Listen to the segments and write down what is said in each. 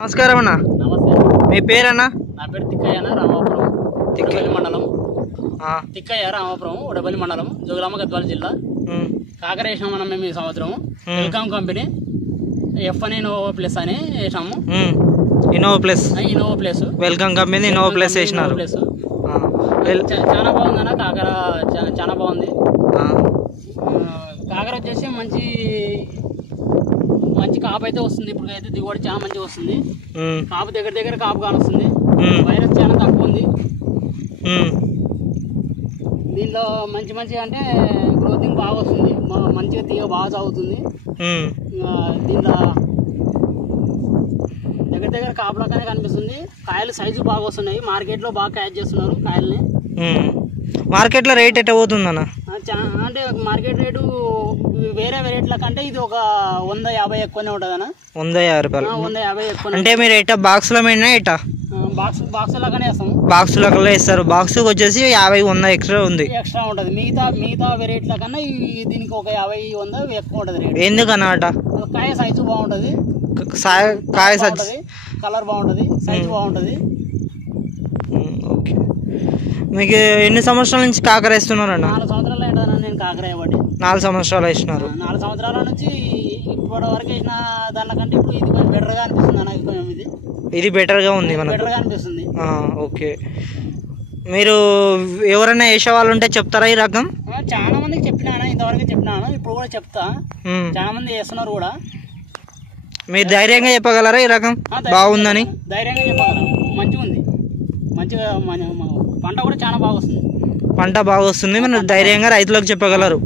నమస్కారం అన్న. నమస్తే. మీ పేరన్నా? నా పేరు తిక్కయ్య రామాపురం, ఉడబల్లి మండలం. తిక్కయ్య రామాపురం, ఉడబల్లి మండలం, జోగులాంబ గద్వాల జిల్లా. కాకర వేసాము మనం మేము ఈ సంవత్సరం. Welcome company F1 Innova plus అని వేసాము. Innova plus welcome company Innova plus వేసినారు. చాలా బాగుంది అన్న. కాకర చాలా బాగుంది. కాకర వచ్చేసి మంచి కాపు అయితే వస్తుంది. ఇప్పుడు అయితే దిగుబడి చాలా మంచిగా వస్తుంది. కాపు దగ్గర కాపు కానొస్తుంది. వైరస్ చాలా తక్కువ ఉంది దీనిలో. మంచి అంటే గ్రోతింగ్ బాగా వస్తుంది. మంచిగా తీగ బాగా సాగుతుంది. దీంట్లో దగ్గర కాపులాగానే కనిపిస్తుంది. కాయలు సైజు బాగా వస్తున్నాయి. మార్కెట్లో బాగా క్యాచ్ చేస్తున్నారు కాయల్ని. మార్కెట్లో రేట్ ఎట్లా పోతుందన్న? అంటే మార్కెట్ రేటు వేరే వెరైటీల కంటే ఇది ఒక 150 ఎక్కువనే ఉంటుంది అన్న. 150 రూపాయలు. 150 ఎక్కువ. అంటే మీరు ఎట్టా బాక్స్లో మీద ఎట్టా? బాక్స్ లాగానే వేస్తాం. బాక్స్ లెక్కలో ఇస్తారు. బాక్స్ వచ్చేసి 50-100 ఎక్స్ట్రా ఉంటుంది. మిగతా వెరైటీల కన్నా దీనికి ఒక 50-100 ఎక్కువ ఉంటుంది రేట్. ఎందుకన్నమాట? కాయ సైజు బాగుంటుంది. కాయ కలర్ బాగుంటుంది. సైజు బాగుంటుంది. ఓకే. మీకు ఎన్ని సంవత్సరాల నుంచి కాకర వేస్తున్నారన్న? 4 సంవత్సరాలు ఏంటన్నా నేను కాకర వేయబట్టి. 4 సంవత్సరాలు వేసినారు. 4 సంవత్సరాల నుంచి ఇప్పటి వరకు వేసిన దానికంటే ఇప్పుడు ఇది కొంచెం బెటర్గా అనిపిస్తుంది అన్న. ఇది బెటర్గా ఉంది మనకు. బెటర్గా అనిపిస్తుంది. ఓకే. మీరు ఎవరైనా వేసే వాళ్ళు ఉంటే చెప్తారా ఈ రకం? చాలా మందికి చెప్పినాను, ఇంతవరకు చెప్పినాను. ఇప్పుడు కూడా చెప్తా. చాలా మంది వేస్తున్నారు కూడా. మీరు ధైర్యంగా చెప్పగలరా ఈ రకం బాగుందని? ధైర్యంగా చెప్పగలరు. మంచిగా ఉంది. మంచిగా పంట కూడా చాలా బాగా వస్తుంది. పంట బాగా వస్తుంది. మీరు ధైర్యంగా రైతులకు చెప్పగలరు.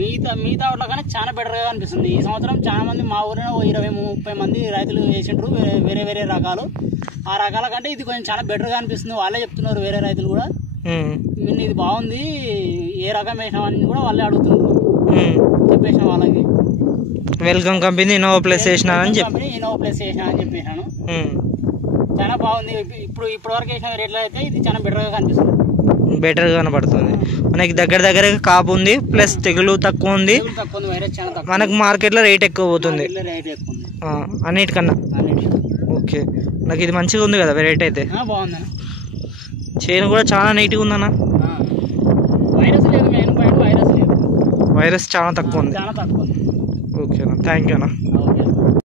మిగతా వాటికన్నా చాలా బెటర్గా అనిపిస్తుంది. ఈ సంవత్సరం చాలా మంది మా ఊరిలో 20-30 మంది రైతులు వేసిండ్రు వేరే రకాలు. ఆ రకాల కంటే ఇది కొంచెం చాలా బెటర్గా అనిపిస్తుంది. వాళ్ళే చెప్తున్నారు వేరే రైతులు కూడా. మీరు ఇది బాగుంది, ఏ రకం వేసినామని కూడా వాళ్ళే అడుగుతున్నారు. చెప్పేసిన వాళ్ళకి వెల్కమ్ కంపెనీ ఇన్నోవా ప్లస్ వేసినానని చెప్పేసాను. చాలా బాగుంది. ఇప్పుడు వరకు వేసిన రేట్లో అయితే ఇది చాలా బెటర్గా కనిపిస్తుంది. బెటర్గా కనపడుతుంది. మనకి దగ్గర కాపు ఉంది, ప్లస్ తెగులు తక్కువ ఉంది. మనకు మార్కెట్లో రేట్ ఎక్కువ పోతుంది అన్నిటికన్నా. ఓకే. నాకు ఇది మంచిగా ఉంది కదా వెరైటీ అయితే. బాగుందన్న. చేను కూడా చాలా నీట్గా ఉందన్న. వైరస్ వైరస్ చాలా తక్కువ ఉంది. చాలా తక్కువ ఉంది. ఓకే అన్న. థ్యాంక్ యూ అన్న.